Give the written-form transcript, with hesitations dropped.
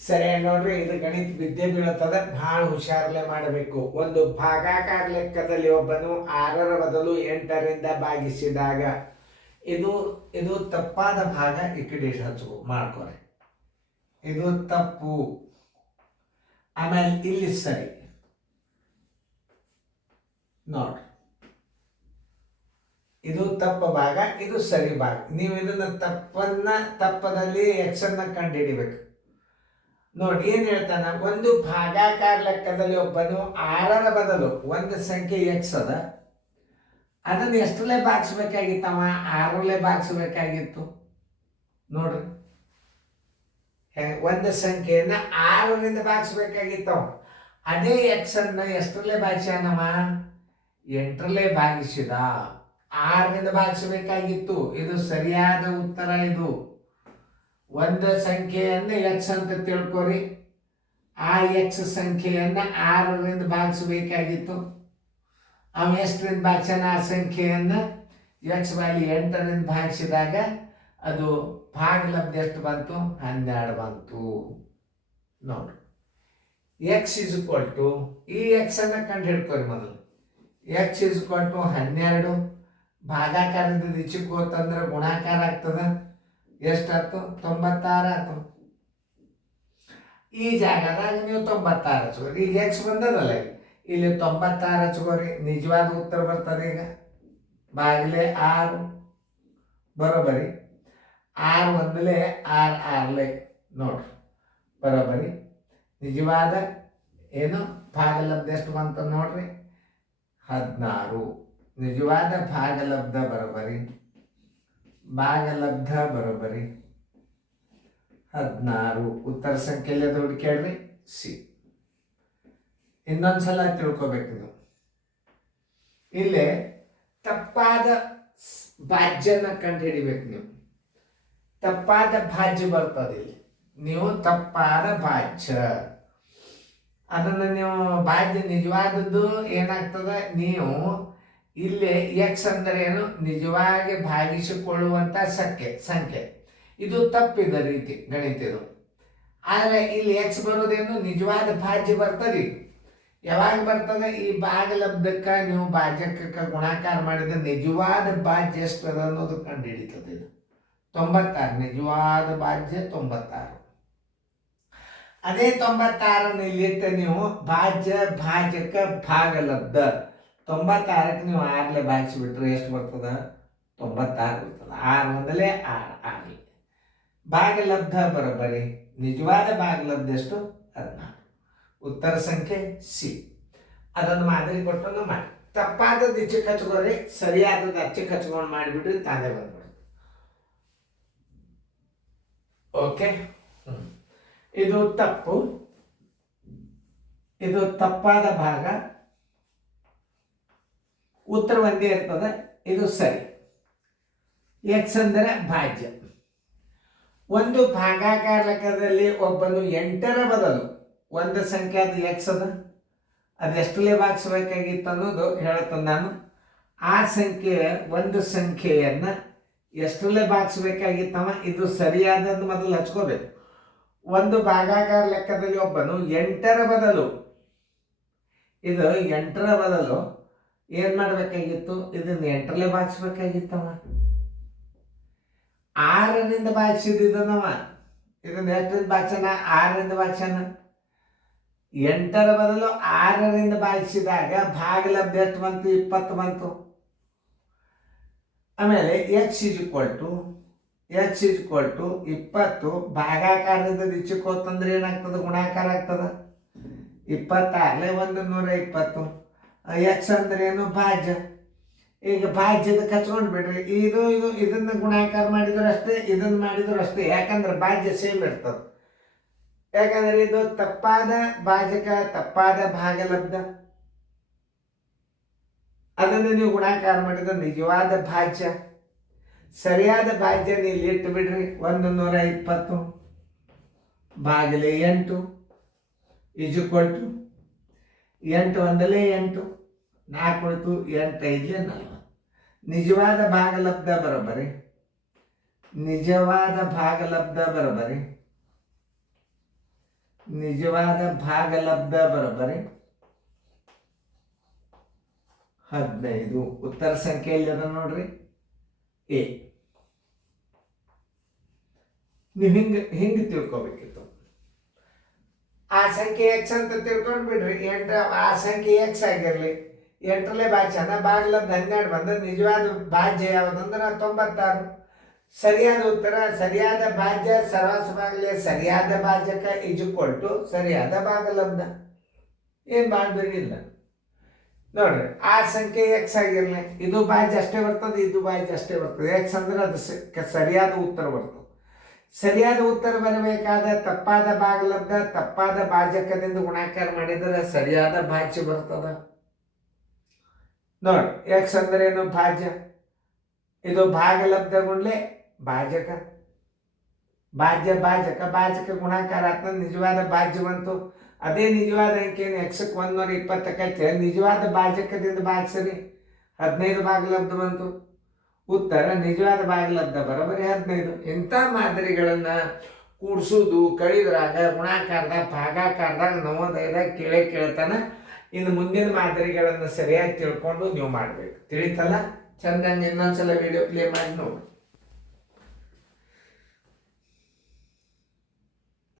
ಸರಿ ನೋಡ್ರಿ, ಇದು ಗಣಿತ ವಿದ್ಯೆ ಬೀಳುತ್ತದೆ, ಬಹಳ ಹುಷಾರಲೆ ಮಾಡಬೇಕು. ಒಂದು ಭಾಗಾಕಾರ ಲೆಕ್ಕದಲ್ಲಿ ಒಬ್ಬನು 6ರ ಬದಲು 8ರಿಂದ ಭಾಗಿಸಿದಾಗ ಇದು ಇದು ತಪ್ಪಾದ ಭಾಗ. ಈ ಕಡೆ ಹಚ್ಚು ಮಾಡ್ಕೊರಿ, ಇದು ತಪ್ಪು. ಆಮೇಲೆ ಇಲ್ಲಿ ಸರಿ ನೋಡ್ರಿ, ಇದು ತಪ್ಪ ಭಾಗ, ಇದು ಸರಿ ಭಾಗ. ನೀವು ಇದನ್ನ ತಪ್ಪದಲ್ಲಿ ಎಕ್ಸ್ ಅನ್ನ ಕಂಡು ಹಿಡಿಬೇಕು. ನೋಡಿ ಏನ್ ಹೇಳ್ತಾನ, ಒಂದು ಭಾಗಾಕಾರ ಲೆಕ್ಕದಲ್ಲಿ ಒಬ್ಬನು 6ರ ಬದಲು ಒಂದು ಸಂಖ್ಯೆ ಎಕ್ಸ್ ಅದ, ಅದನ್ನ ಎಷ್ಟರಲ್ಲೇ ಭಾಗಿಸ್ಬೇಕಾಗಿತ್ತವ? 6ರಲ್ಲೇ ಭಾಗಿಸ್ಬೇಕಾಗಿತ್ತು. ನೋಡ್ರಿ, ಒಂದು ಸಂಖ್ಯೆಯನ್ನ 6ರಿಂದ ಭಾಗಿಸ್ಬೇಕಾಗಿತ್ತವ. ಅದೇ ಎಕ್ಸ್ ಅನ್ನ ಎಷ್ಟರಲ್ಲೇ ಭಾಗಿಸ್ಯಾನವ? 8ರಲ್ಲೇ ಭಾಗಿಸಿದ. 6ರಿಂದ ಭಾಗಿಸಬೇಕಾಗಿತ್ತು. ಇದು ಸರಿಯಾದ ಉತ್ತರ. ಇದು ಒಂದು ಸಂಖ್ಯೆಯನ್ನು ಎಕ್ಸ್ ಅಂತ ತಿಳ್ಕೊರಿ. ಆ ಎಕ್ಸ್ ಸಂಖ್ಯೆಯನ್ನ 6ರಿಂದ ಭಾಗಿಸಬೇಕಾಗಿತ್ತು. ಅವ ಎಷ್ಟರಿಂದ ಭಾಗಿಸ್ಯಾನ? ಆ ಸಂಖ್ಯೆಯನ್ನ ಎಕ್ಸ್ ವ್ಯಾಲ್ಯೂ 8ರಿಂದ ಭಾಗಿಸಿದಾಗ ಅದು ಭಾಗಲಬ್ಧ ಎಷ್ಟು ಬಂತು? 12 ಬಂತು. ನೋಡ್ರಿ, ಎಕ್ಸ್ ಇಸ್ ಈಕ್ವಲ್ ಟು, ಈ ಎಕ್ಸ್ ಅನ್ನ ಕಂಡು ಹಿಡ್ಕೊರಿ ಮೊದಲು. X is equal to 12. ಭಾಗಾಕಾರದಿಂದ ಈಚೆಗೆ ಹೋತಂದ್ರೆ ಗುಣಾಕಾರ ಆಗ್ತದ. ಎಷ್ಟಾಯ್ತು? 96 ಆಯ್ತು. ಈ ಜಾಗದಾಗ ನೀವು 96 ಹಚ್ಕೋರಿ. ಈಗ ಎಕ್ಸ್ ಬಂದದಲ್ಲ, ಇಲ್ಲಿ 96 ಹಚ್ಕೋರಿ. ನಿಜವಾದ ಉತ್ತರ ಬರ್ತದೆ. ಈಗ ಬಾಗಿಲೆ 6 ಬರೋಬರಿ 6 ಒಂದಲೇ 6 6ಲೇ. ನೋಡ್ರಿ, ಬರೋಬರಿ. ನಿಜವಾದ ಏನು ಭಾಗಲಬ್ಧ ಎಷ್ಟು ಬಂತ ನೋಡ್ರಿ? 16. ನಿಜವಾದ ಭಾಗಲಬ್ಧ ಬರೋಬರಿ, ಭಾಗಲಬ್ಧ ಬರೋಬರಿ 16. ಉತ್ತರ ಸಂಖ್ಯೆಯಲ್ಲಿ ಅದು ಹುಡುಕ್ಯಾಡ್ರಿ, ಸಿ. ಇನ್ನೊಂದ್ಸಲ ತಿಳ್ಕೊಬೇಕು ನೀವು. ಇಲ್ಲೇ ತಪ್ಪಾದ ಭಾಜ್ಯನ ಕಂಡು ಹಿಡಿಬೇಕು ನೀವು. ತಪ್ಪಾದ ಭಾಜ್ಯ ಬರ್ತದೆ ಇಲ್ಲಿ. ನೀವು ತಪ್ಪಾದ ಭಾಜ್ಯ ಅದನ್ನು ನೀವು ಭಾಜ್ಯ ನಿಜವಾದದ್ದು ಏನಾಗ್ತದ? ನೀವು ಇಲ್ಲಿ ಎಕ್ಸ್ ಅಂದರೆ ಏನು? ನಿಜವಾಗಿ ಭಾಗಿಸಿಕೊಳ್ಳುವಂಥ ಸಂಖ್ಯೆ. ಇದು ತಪ್ಪಿದ ರೀತಿ ಗಣಿತದು. ಆದರೆ ಇಲ್ಲಿ ಎಕ್ಸ್ ಬರೋದೇನು? ನಿಜವಾದ ಭಾಜ್ಯ ಬರ್ತದೆ. ಯಾವಾಗ ಬರ್ತದೆ? ಈ ಭಾಗಲಬ್ಧಕ್ಕೆ ನೀವು ಭಾಜಕಕ್ಕೆ ಗುಣಾಕಾರ ಮಾಡಿದ್ರೆ ನಿಜವಾದ ಭಾಜ್ಯ ಎಷ್ಟು ಅದ ಅನ್ನೋದು ಕಂಡು ಹಿಡಿತದೆ. ಇದು 96. ನಿಜವಾದ ಭಾಜ್ಯ 96. ಅದೇ 96 ಇಲ್ಲಿಟ್ಟು ನೀವು ಭಾಜ್ಯ ಭಾಜಕ ಭಾಗಲಬ್ಧ 96ಕ್ಕೆ ನೀವು 6ಲೇ ಭಾಗಿಸಿಬಿಟ್ರೆ ಎಷ್ಟು ಬರ್ತದ? 96 ಬರ್ತದೆ. 6 ಒಂದಲೇ 6 6ಲೇ. ಭಾಗಲಬ್ಧ ಬರೋಬರಿ. ನಿಜವಾದ ಭಾಗಲಬ್ಧ ಎಷ್ಟು? 16. ಉತ್ತರ ಸಂಖ್ಯೆ ಸಿ. ಅದನ್ನು ಮಾದರಿ ಕೊಟ್ಟು ಮಾಡಿ. ತಪ್ಪಾದದ್ದು ಇಚ್ಚಕ್ಕೆ ಹಚ್ಕೋರಿ, ಸರಿಯಾದದ್ದು ಅಚ್ಚಕ್ಕೆ ಹಚ್ಕೊಂಡು ಮಾಡಿಬಿಡ್ರಿ, ತಾನೇ ಬಂದ್ಬಿಡ್ರಿ. ಓಕೆ, ಇದು ತಪ್ಪು, ಇದು ತಪ್ಪಾದ ಭಾಗ. ಉತ್ತರ ಒಂದೇ ಇರ್ತದೆ. ಇದು ಸರಿ. ಎಕ್ಸ್ ಅಂದರೆ ಭಾಜ್ಯ. ಒಂದು ಭಾಗಾಕಾರ ಲೆಕ್ಕದಲ್ಲಿ ಒಬ್ಬನು 8ರ ಬದಲು ಒಂದು ಸಂಖ್ಯೆ ಅದು ಎಕ್ಸ್ ಅದ, ಅದೆಷ್ಟಲೇ ಭಾಗಿಸ್ಬೇಕಾಗಿತ್ತು ಅನ್ನೋದು ಹೇಳ್ತಾನೆ ನಾನು. ಆ ಸಂಖ್ಯೆ ಒಂದು ಸಂಖ್ಯೆಯನ್ನು ಎಷ್ಟರಲ್ಲೇ ಭಾಗಿಸ್ಬೇಕಾಗಿತ್ತವ? ಇದು ಸರಿಯಾದದ್ದು ಮೊದಲು ಹಚ್ಕೋಬೇಕು. ಒಂದು ಭಾಗಾಕಾರ ಲೆಕ್ಕದಲ್ಲಿ ಒಬ್ಬನು 8ರ ಬದಲು, ಇದು 8ರ ಬದಲು ಏನು ಮಾಡಬೇಕಾಗಿತ್ತು? ಇದನ್ನು 8ರಲ್ಲೇ ಭಾಗಿಸ್ಬೇಕಾಗಿತ್ತವ. 6ರಿಂದ ಭಾಗಿಸಿದವ. ಇದನ್ನು ಎಷ್ಟರಿಂದ ಭಾಗಿಸೋಣ? 6ರಿಂದ ಭಾಗಿಸೋಣ. 8ರ ಬದಲು 6ರಿಂದ ಭಾಗಿಸಿದಾಗ ಭಾಗಲಬ್ಧ ಎಷ್ಟು ಬಂತು? 20 ಬಂತು. ಆಮೇಲೆ ಎಕ್ಸ್ ಇಸ್ ಈಕ್ವಲ್ ಟು 20. ಭಾಗಾಕಾರದಿಂದ ಈಚೆಗೆ ಹೋತಂದ್ರೆ ಏನಾಗ್ತದೆ? ಗುಣಾಕಾರ ಆಗ್ತದೆ. 26ಲೇ 120. ಎಕ್ಸ್ ಅಂದ್ರೆ ಏನು? ಭಾಜ್ಯ. ಈಗ ಭಾಜ್ಯದಕ್ಕೆ ಹಚ್ಕೊಂಡು ಬಿಡ್ರಿ. ಇದನ್ನ ಗುಣಾಕಾರ ಮಾಡಿದ್ರು ಅಷ್ಟೇ, ಇದನ್ನು ಮಾಡಿದ್ರು ಅಷ್ಟೇ. ಯಾಕಂದ್ರೆ ಭಾಜ್ಯ ಸೇಮ್ ಇರ್ತದೆ. ಯಾಕಂದ್ರೆ ಇದು ತಪ್ಪಾದ ಭಾಜಕ, ತಪ್ಪಾದ ಭಾಗಲಬ್ಧ. ಅದನ್ನು ನೀವು ಗುಣಾಕಾರ ಮಾಡಿದ್ರೆ ನಿಜವಾದ ಭಾಜ್ಯ. ಸರಿಯಾದ ಭಾಜ್ಯ ನೀವು ಇಟ್ಟು ಬಿಡ್ರಿ. 120 ಭಾಗಲೆ 8 ಇಸ್ ಈಕ್ವಲ್ ಟು 8 ಒಂದಲೇ 8, 4 ಉಳಿತು, 8 5ಲೇ 40. ನಿಜವಾದ ಭಾಗಲಬ್ಧ ಬರೋಬರಿ. ನಿಜವಾದ ಭಾಗಲಬ್ಧ ಬರೋಬ್ಬರಿ 15. ಉತ್ತರ ಸಂಖ್ಯೆ ಎಲ್ಲಿದೆ ನೋಡ್ರಿ, ಎ. ನೀವು ಹಿಂಗೆ ತಿಳ್ಕೊಬೇಕಿತ್ತು. ಆ ಸಂಖ್ಯೆ ಎಕ್ಸ್ ಅಂತ ತಿಳ್ಕೊಂಡು ಬಿಡ್ರಿ. ಆ ಸಂಖ್ಯೆ ಎಕ್ಸ್ ಆಗಿರಲಿ, 8ನೇ ಭಾಜ್ಯನ ಭಾಗಲಬ್ಧ 12 ಬಂದ ನಿಜವಾದ ಭಾಜ್ಯ ಯಾವುದಂದ್ರೆ 96. ಸರಿಯಾದ ಉತ್ತರ ಸರಿಯಾದ ಭಾಜ್ಯ ಸರ್ವಾಸವಾಗಲಿ ಸರಿಯಾದ ಭಾಜಕ ಇಜುಕೊಲ್ಟು ಸರಿಯಾದ ಭಾಗಲಬ್ಧ. ಏನು ಮಾಡಬೇಕಿಲ್ಲ ನೋಡ್ರಿ. ಆ ಸಂಖ್ಯೆ ಎಕ್ಸ್ ಆಗಿರಲಿ, ಇದು ಭಾಜ್ಯ ಅಷ್ಟೇ ಬರ್ತದೆ, ಇದು ಭಾಜ್ಯ ಅಷ್ಟೇ ಬರ್ತದೆ. ಎಕ್ಸ್ ಅಂದ್ರೆ ಅದು ಸರಿಯಾದ ಉತ್ತರ ಬರ್ತದೆ. ಸರಿಯಾದ ಉತ್ತರ ಬರಬೇಕಾದ ತಪ್ಪಾದ ಭಾಗಲಬ್ಧ ತಪ್ಪಾದ ಭಾಜಕದಿಂದ ಗುಣಾಕಾರ ಮಾಡಿದರೆ ಸರಿಯಾದ ಭಾಜ್ಯ ಬರ್ತದ. ನೋಡಿ, ಎಕ್ಸ್ ಅಂದ್ರೆ ಏನು? ಭಾಜ್ಯ. ಇದು ಭಾಗಲಬ್ಧ ಗುಂಡ್ಲೆ ಭಾಜಕ, ಭಾಜ್ಯ ಭಾಜಕ, ಭಾಜಕ ಗುಣಾಕಾರ ಆಗ್ತದೆ, ನಿಜವಾದ ಭಾಜ್ಯ ಬಂತು. ಅದೇ ನಿಜವಾದ ಅಂಕೆಯನ್ನು ಎಕ್ಸಕ್ಕೆ 120 ನಿಜವಾದ ಭಾಜಕದಿಂದ ಭಾಗಿಸ್ರಿ, 15 ಭಾಗಲಬ್ಧ ಬಂತು. ಉತ್ತರ ನಿಜವಾದ ಭಾಗಲಬ್ಧ ಬರೋಬರಿ 15. ಇಂಥ ಮಾದರಿಗಳನ್ನು ಕೂಡಿಸೋದು, ಕಳಿದ್ರಾಗ, ಗುಣಾಕಾರದಾಗ, ಭಾಗಾಕಾರದಾಗ, ನವೋದಯದಾಗ ಕೇಳ್ತಾನ. ಇನ್ನು ಮುಂದಿನ ಮಾದರಿಗಳನ್ನು ಸರಿಯಾಗಿ ತಿಳ್ಕೊಂಡು ನೀವು ಮಾಡಬೇಕು. ತಿಳಿತಲ್ಲ? ಚಂದಂಗೆ ಇನ್ನೊಂದ್ಸಲ ವಿಡಿಯೋ ಪ್ಲೇ ಮಾಡಿ ನೋಡಿ.